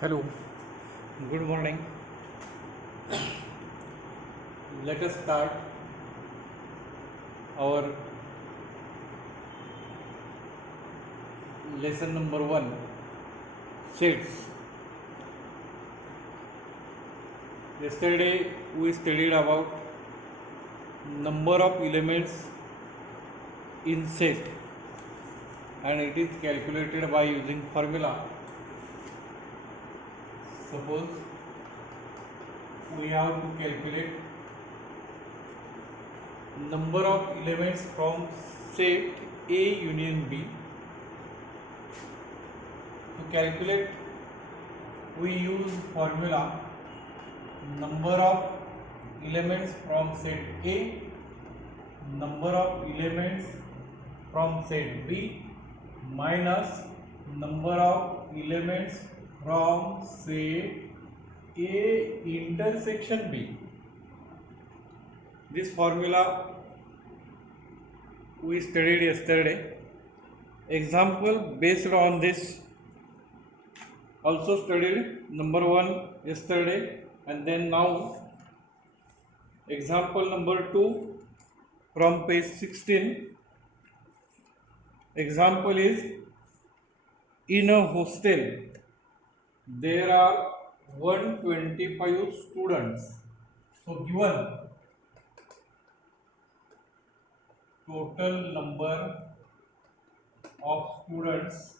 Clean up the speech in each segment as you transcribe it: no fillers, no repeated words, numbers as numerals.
Hello, good morning. Let us start our lesson number 1, sets. Yesterday we studied about number of elements in set, and it is calculated by using formula. Suppose we have to calculate number of elements from set A union B. To calculate, we use formula number of elements from set A, number of elements from set B minus number of elements from set A intersection B. This formula we studied yesterday. Example based on this also studied number 1 yesterday, and then now example number 2 from page 16. Example is, in a hostel there are 125 students. So given total number of students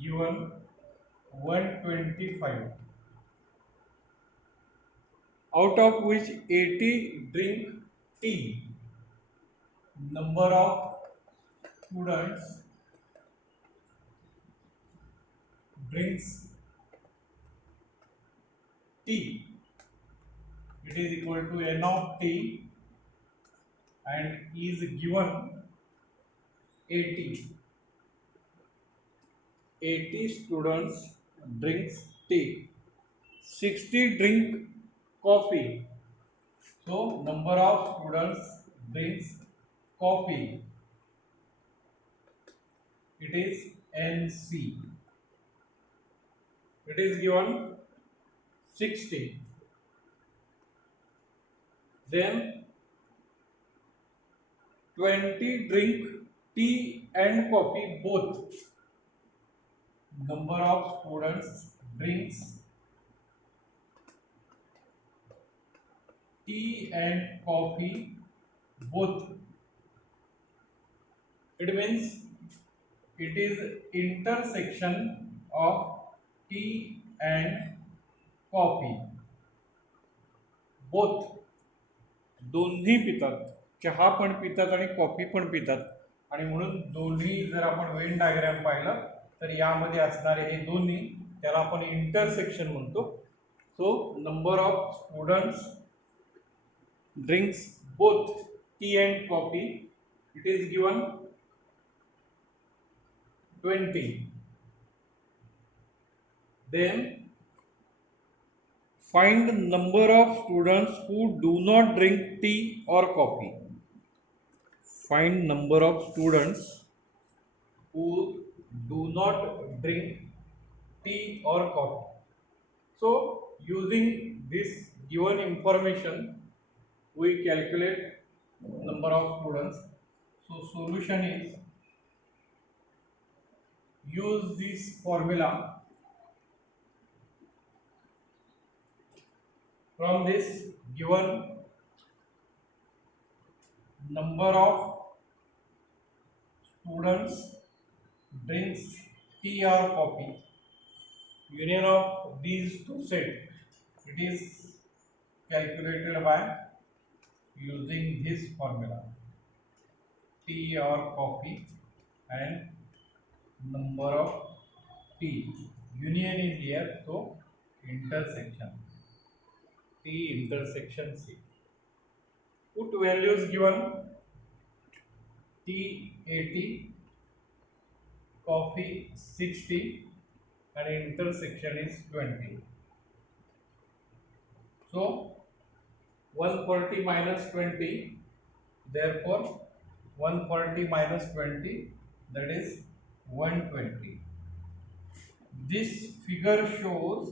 given 125, out of which 80 drink tea. Number of students drinks tea, it is equal to n of t, and is given 80. 80 students drinks tea. 60 drink coffee. So number of students drinks coffee, it is NC. It is given 60. Then 20 drink tea and coffee both. Number of students drinks tea and coffee both. It means it is intersection of tea and coffee. Both दोन्ही पितात, चहा पण पितात आणि coffee पण पितात, आणि म्हणून दोन्ही जर आपण वेन डायग्राम पाहिलं तर यामध्ये असणारे हे दोन्ही त्याला आपण इंटरसेक्शन म्हणतो. So number of students drinks both T and coffee, it is given 20. Then find number of students who do not drink tea or coffee. Find number of students who do not drink tea or coffee. So using this given information, we calculate number of students. So solution is, use this formula. From this given number of students drinks tea or coffee, union of these two sets, it is calculated by using this formula, tea or coffee and number of tea. Union is here, so intersection, T intersection C. Put values given, tea 80, coffee 60, and intersection is 20. So 140 minus 20, therefore 140 minus 20, that is 120. this figure shows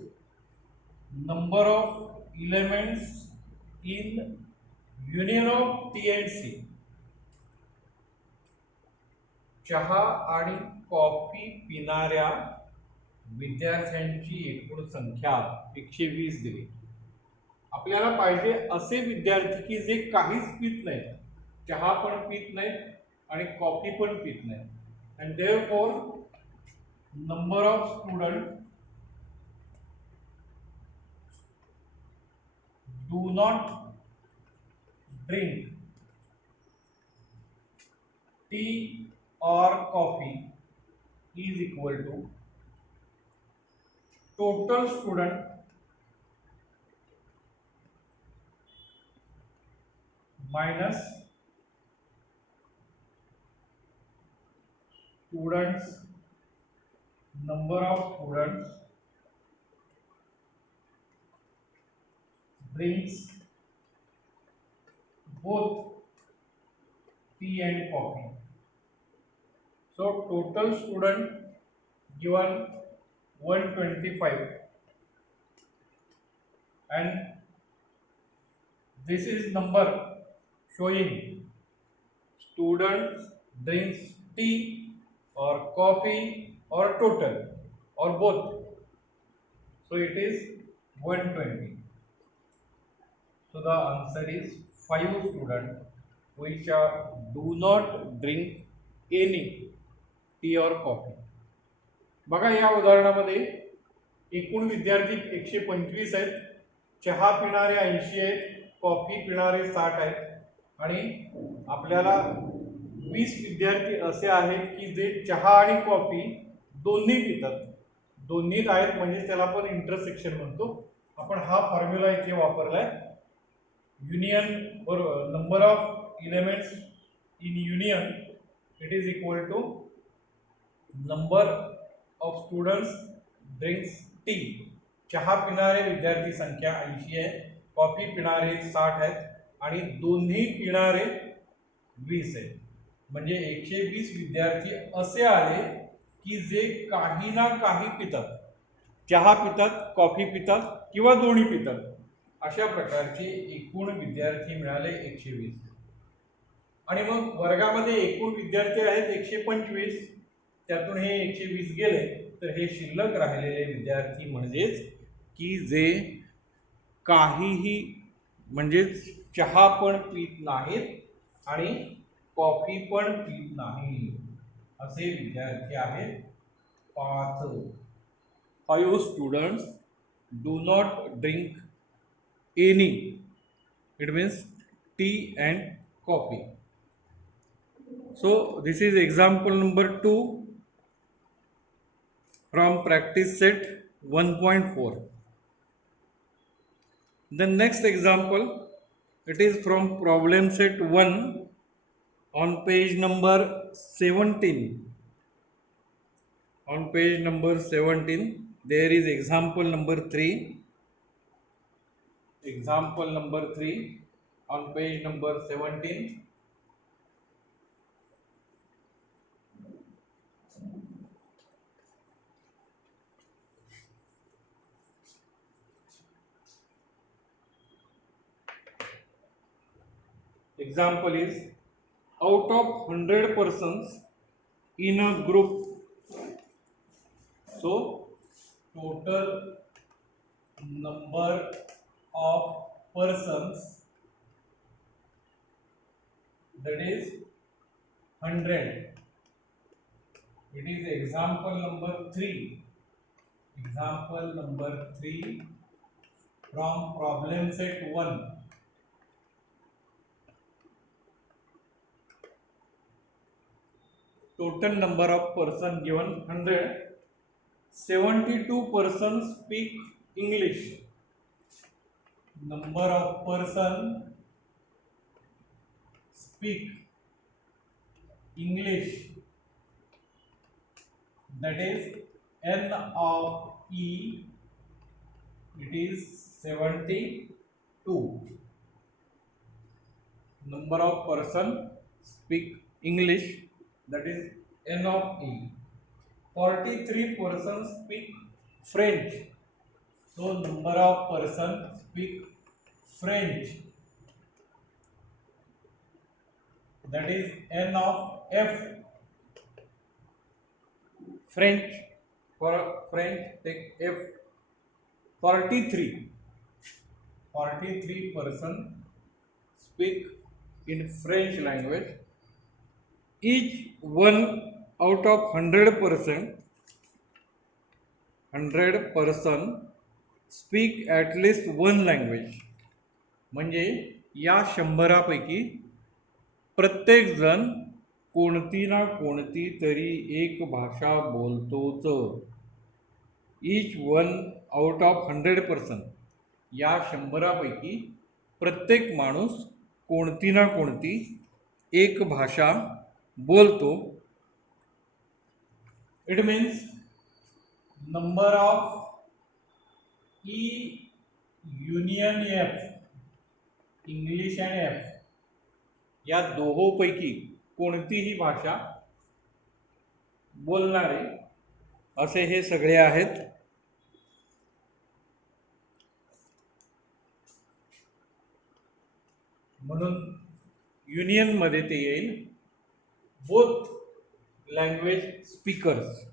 number of elements in union of T and C. चहा आणि coffee पिणाऱ्या विद्यार्थ्यांची एकूण संख्या 120 दिली. आपल्याला पाहिजे असे विद्यार्थी की जे काहीच पित नाहीत, चहा पण पित नाहीत आणि कॉफी पण पित नाहीत. And therefore number of student do not drink tea or coffee is equal to total student minus students number of students drinks both tea and coffee. So total student given 125 and this is number showing students drinks tea or coffee or total or both. So it is 120. So the answer is 5 students which do not drink any T और coffee. बघा या उदाहरणामध्ये एकूण विद्यार्थी 125 आहेत, चहा पिणारे 80 आहेत, coffee पिणारे 60 आहेत आणि आपल्याला 20 विद्यार्थी असे आहेत की जे चहा आणि कॉफी दोन्ही पितात. दोन्हीत आहेत म्हणजे त्याला आपण इंटरसेक्शन म्हणतो. आपण हा फॉर्म्युला इथे वापरलाय. Union or number of elements in union it is equal to number of students drinks tea. चहा पिणारे विद्यार्थी संख्या 80 आहे, कॉफी पिणारे 60 आहेत आणि दोन्ही पिणारे 20 आहेत. म्हणजे 120 विद्यार्थी असे आले की जे काही ना काही पितात, चहा पितात, कॉफी पितात किंवा दोन्ही पितात. अशा प्रकारचे एकूण विद्यार्थी मिळाले 120. आणि मग वर्गामध्ये एकूण विद्यार्थी आहेत 125, त्यातून हे 120 गेले तर हे शिल्लक राहिलेले विद्यार्थी म्हणजेच की जे काहीही म्हणजेच चहा पण पित नाहीत आणि कॉफी पण पित नाही असे विद्यार्थी आहेत 5 students do not drink any, it means T and coffee. So this is example number 2 from practice set 1.4. The next example, it is from problem set 1 on page number 17. On page number 17 there is example number 3. Example number 3 on page number 17. Example is, out of 100 persons in a group, so total number of persons, that is 100. It is example number 3. Example number 3 from problem set 1. Total number of person given 100. 72 persons speak English. Number of person speak English, that is N of E, it is 72. Number of person speak English, that is N of E. 43% speak French. So number of person speak French, that is N of F. French, for French take F. 43% speak in French language. Each one out of 100 person speak at least one language. म्हणजे या 100पैकी प्रत्येक जण कोणती ना कोणती तरी एक भाषा बोलतोच. ईच वन आउट ऑफ 100%, या 100पैकी प्रत्येक माणूस कोणती ना कोणती एक भाषा बोलतो. It means number of E union F, English and F, या दोहोपैकी कोणतीही भाषा बोलणारे असे हे सगळे आहेत. म्हणून युनियन मध्ये ते येईल both language speakers.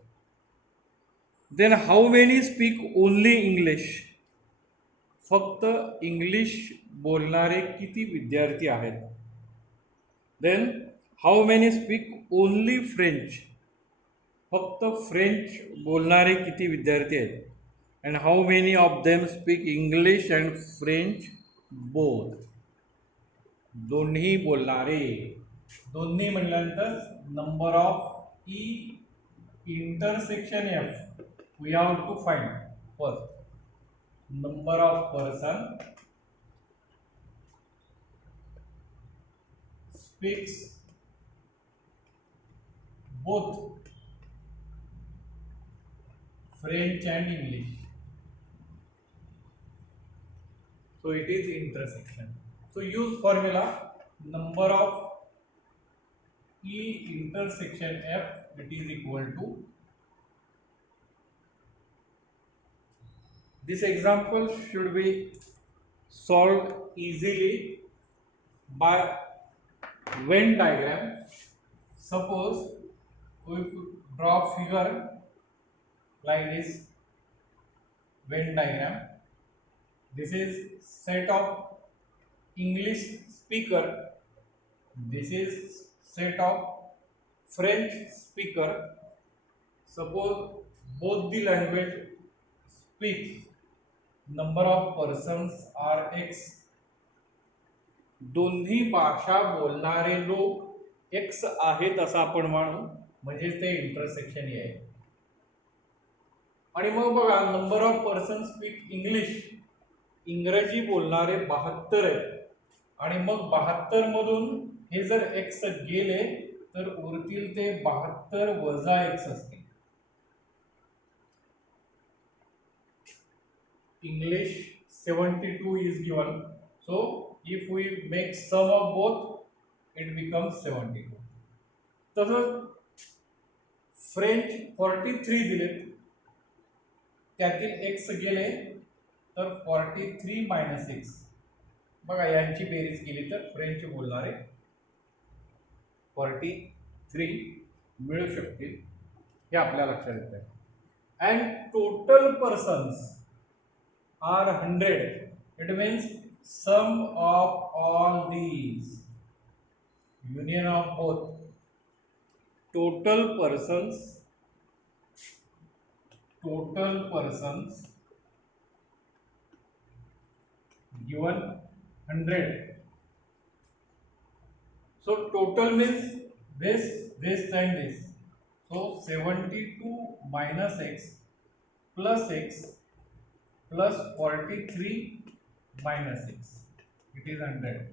Then how many speak only English, फक्त इंग्लिश बोलणारे किती विद्यार्थी आहेत. Then how many speak only French, फक्त फ्रेंच बोलणारे किती विद्यार्थी आहेत. And how many of them speak English and French both, दोन्ही बोलणारे. दोन्ही म्हटल्यानंतर number of E intersection F we have to find. First number of person speaks both French and English, so it is intersection. So use formula number of E intersection F, it is equal to, this example should be solved easily by Venn diagram. Suppose we draw figure like this Venn diagram. This is set of English speaker, this is set of French speaker. Suppose both the language speaks, number of persons are x, दोन्ही भाषा बोलणारे लोक x आहेत असं आपण मानू, म्हणजे ते इंटरसेक्शन आहे. आणि मग बघा number of person speak English, इंग्रजी बोलणारे 72 आहेत. आणि मग 72 मधून हे जर x गेले तर उरतील ते 72 वजा x असतील. English 72 is given, so if we make sum of both it becomes 72. तसंच फ्रेंच 43 दिलेत, त्यातील x गेले तर 43 मायनस x. बघा यांची बेरीज केली तर फ्रेंच बोलणारे 43 मिळू शकतील, हे आपल्या लक्षात येत आहे. And total persons are 100. It means sum of all these, union of both. Total persons given 100. So total means this and this. So 72 minus x plus x plus 43 minus 6, it is 100.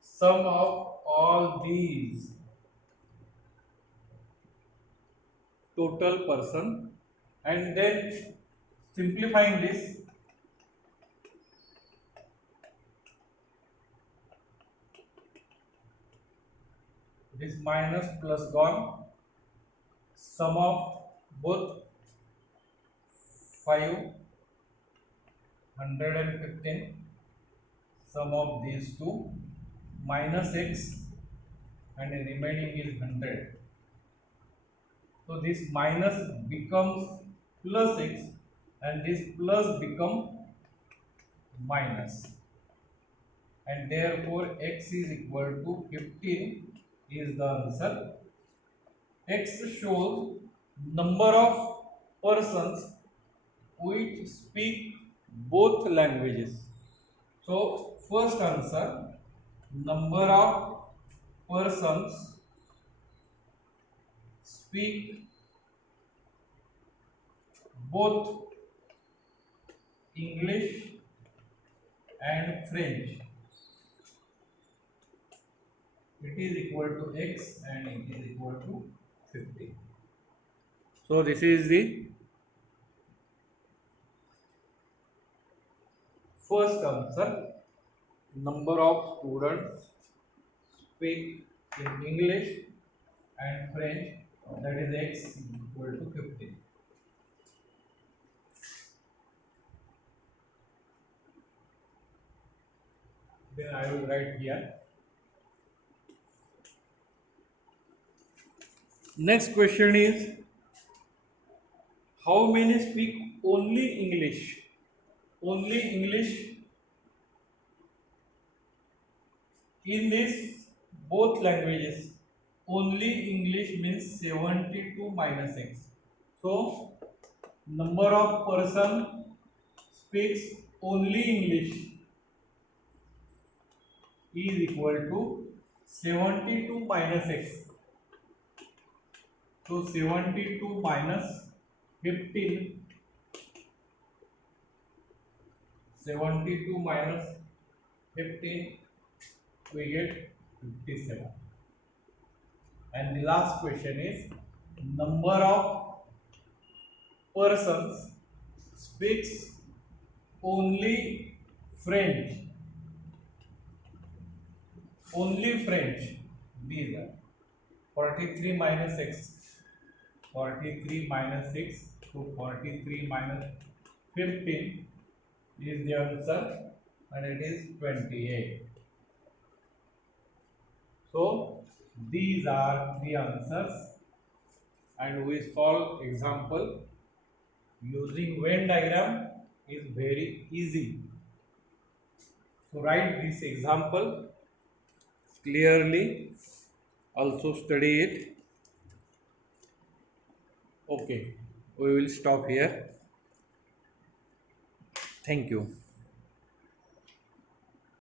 Sum of all these total person, and then simplifying this, this minus plus gone, sum of both 515, sum of these two, minus x, and the remaining is 100. So this minus becomes plus x, and this plus become minus, and therefore x is equal to 15 is the answer. X shows number of persons which speak both languages. So first answer, number of persons speak both English and French. It is equal to x and it is equal to 50. So this is the first answer. Number of students speak in English and French, that is x equal to 50. Then I will write here. Next question is, how many speak only English? Only English in this both languages. Only English means 72 minus x. So number of person speaks only English is equal to 72 minus x. So 72 minus 15, 72 minus 15, we get 57. And the last question is, number of persons speaks only French. Only French. These are 43 minus x. 43 minus 6, so 43 minus 15 is the answer, and it is 28. So these are the answers, and we solve example using Venn diagram is very easy. So write this example clearly, also study it. Okay, we will stop here. Thank you.